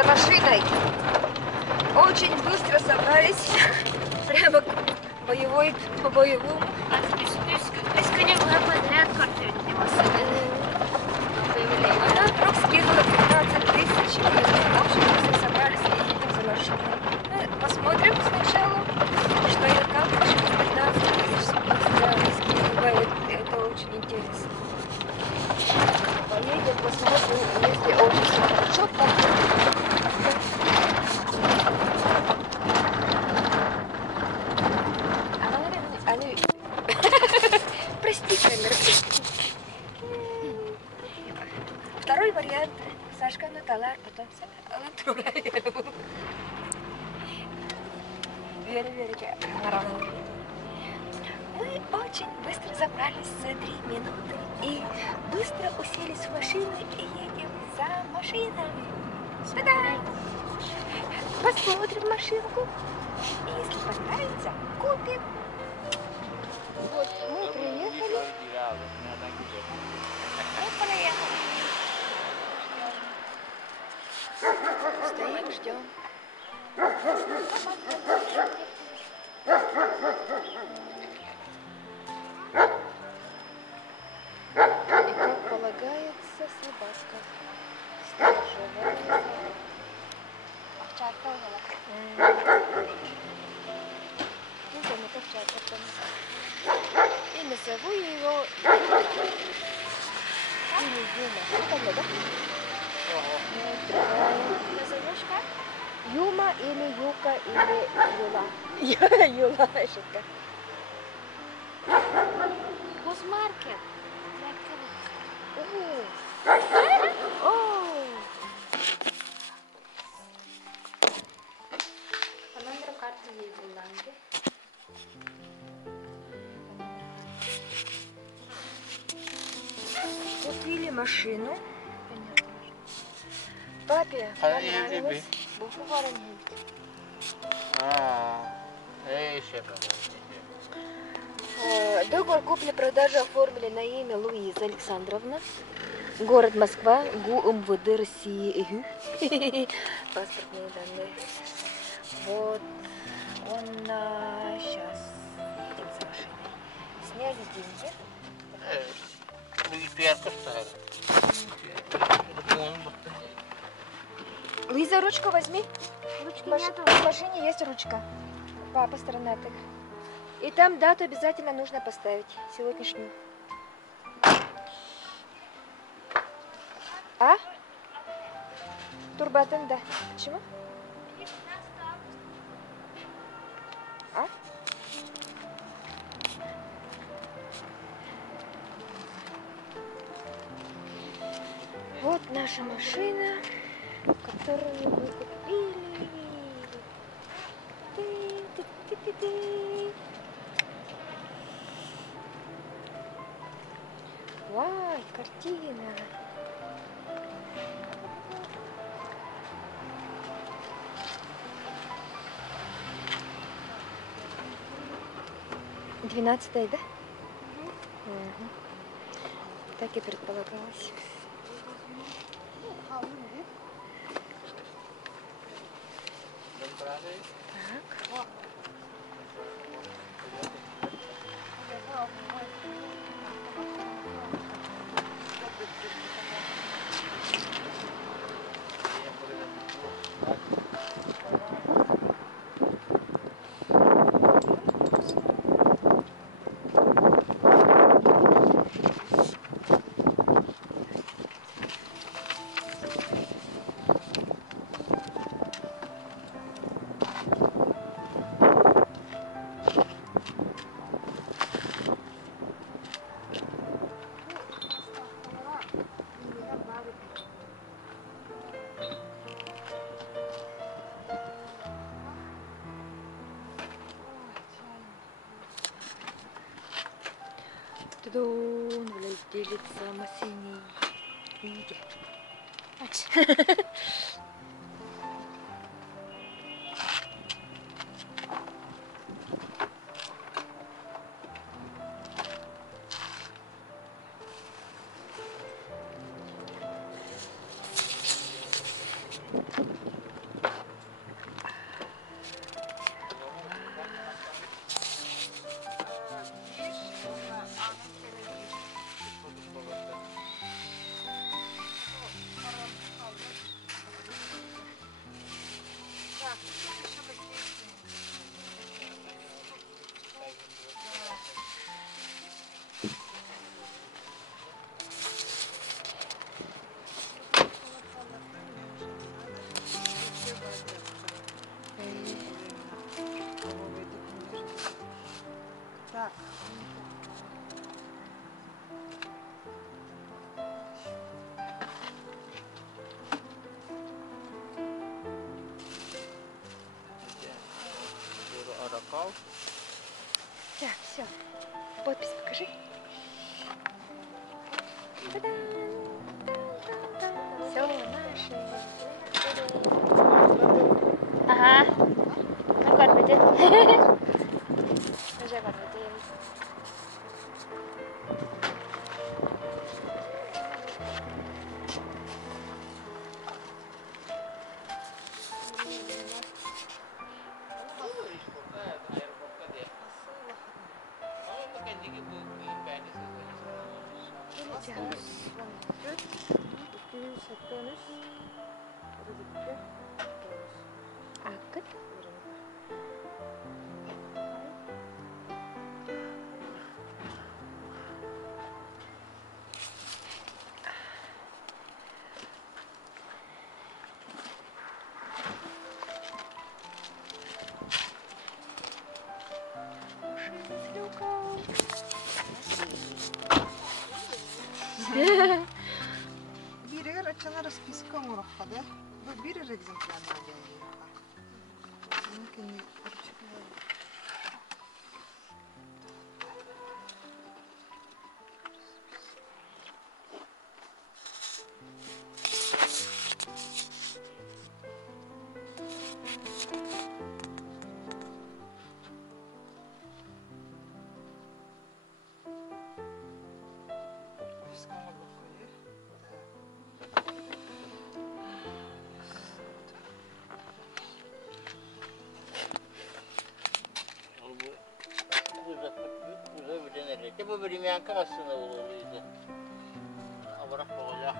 за машиной. Очень быстро собрались. Прямо по боевому. Она вдруг скинула 15 тысяч. И в общем, мы собрались и едем за машиной. Мы посмотрим сначала, что и как. 15 тысяч быстро скидывает. Это очень интересно. Поедем, посмотрим, если очень все хорошо, они... Прости, камера. Второй вариант. Сашка Наталар, потом Алатура. Верю. Мы очень быстро забрались за 3 минуты и быстро уселись в машину и едем за машинами. Та-да! Посмотрим машинку. И если понравится, купим. Вот мы приехали. Стоим, ждем. И как полагается, собака. Сторожевая. И назову его или Юма. Это да? Назовешь как? Юма или Юка или Юла. Юла, шутка. Госмаркет. По номеру карты ей Буланги. Купили машину. Папе понравилось. Договор купли-продажи оформили на имя Луиза Александровна. Город Москва, ГУ МВД России. Паспортные данные. Вот. Он сейчас едем за машиной. Сняли деньги. Луиза, ручку возьми. Ручки В машине есть ручка. Папа сторона так. И там дату обязательно нужно поставить. Сегодняшнюю. А? Турбатен, да. Почему? А? Вот наша машина, которую мы купили. Ты-ты-ты-ты-ты. Вай, картина. Двенадцатая, да? Угу. Так и предполагалось. Так. Тудун, владелица машины. Видите? Так. Так, все. Подпись покажи. Все, наши. Ага. Nó còn phải chứ. Nó sẽ còn phải tiền. Akıt. Бирер ачана разписка мурахада. Бирер экземпляр надели. Мمkin ручка. Bu bölüm yankı aslında olurdu. Abrak olacak.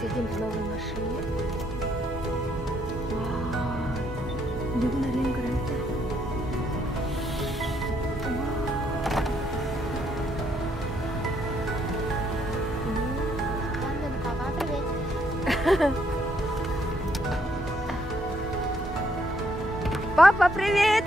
сидим в новой машине. Вау! Люблю на Рингренте. Папа, привет!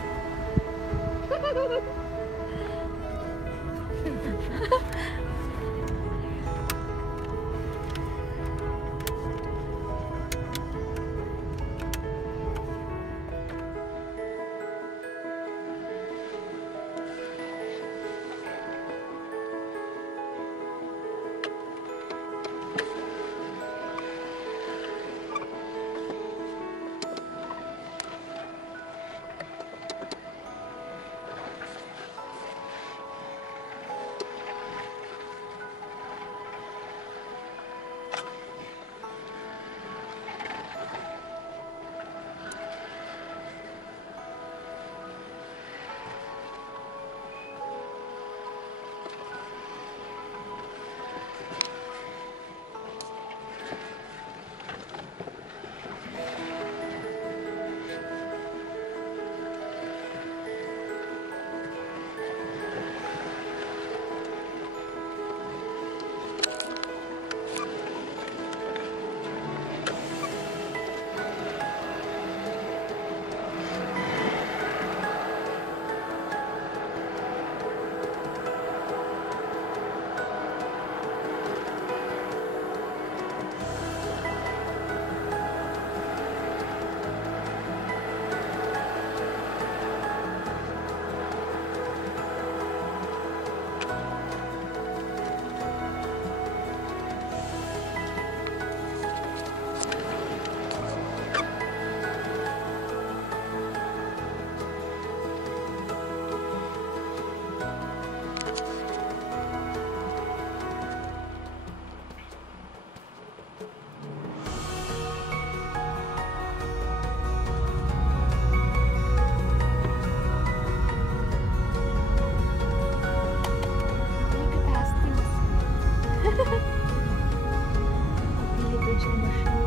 Купили точно машину.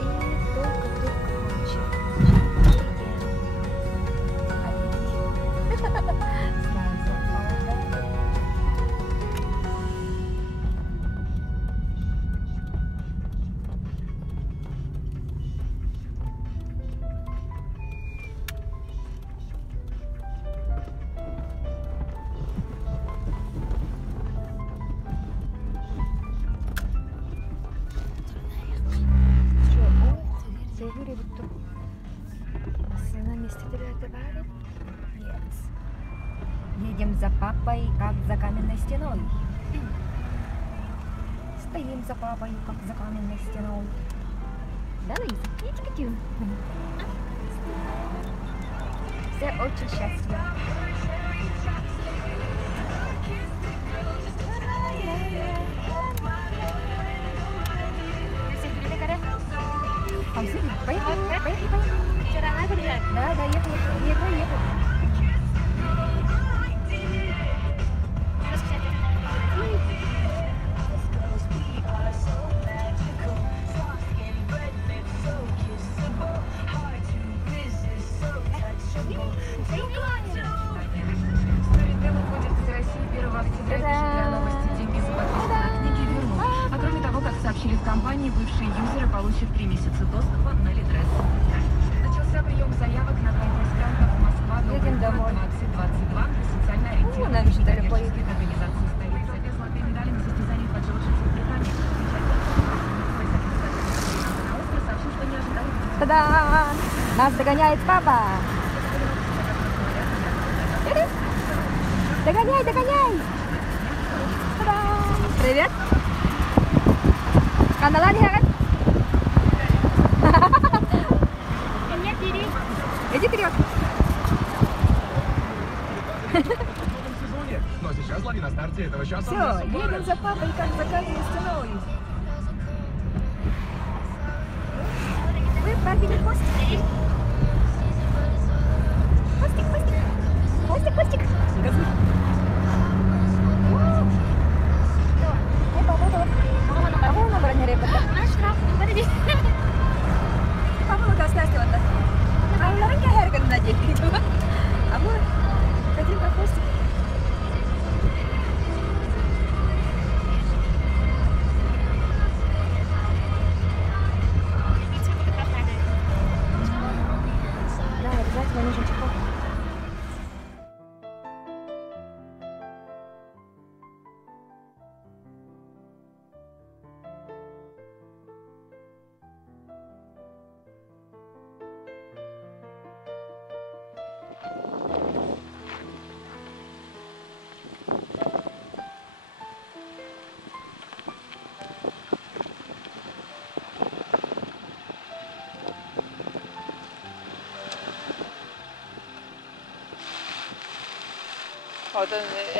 И только-только получили. Сразу. Saya betul. Машина месте для товара? Нет. Едем за папой, как за каменной стеной. Стоим за папой, как за каменной стеной. Да, Лиза? Идите-ка. Все очень счастливы. Поехали, поехали. Вчера надо приехать? Да, ехали. Сообщили в компании, бывшие юзеры получат 3 месяца доступа на Литрес. Начался прием заявок на конкурсантов Москва, Едем домой. 2022 для социально ориентированных нам что ли некоммерческих поедем? организаций столицы. Две золотые медали на состязаниях по Джорджии в Британии. На остров сообщил, что не ожидал. Та-да! Нас догоняет папа! Догоняй! Та-да! Привет! Каналан ya kan? Иди вперед! Но сейчас лови на старте этого часа. Все, едем за папой, как за каменной стеной. Вы папиный хвостик. Хвостик. Газуй. Эй, папа, давай. Папа кастасты вот. А уларың кәһәргән надеет. Аму хотим по хвостику. Да, обязательно нужен чехол.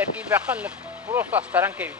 Aquí bajan los puros hasta que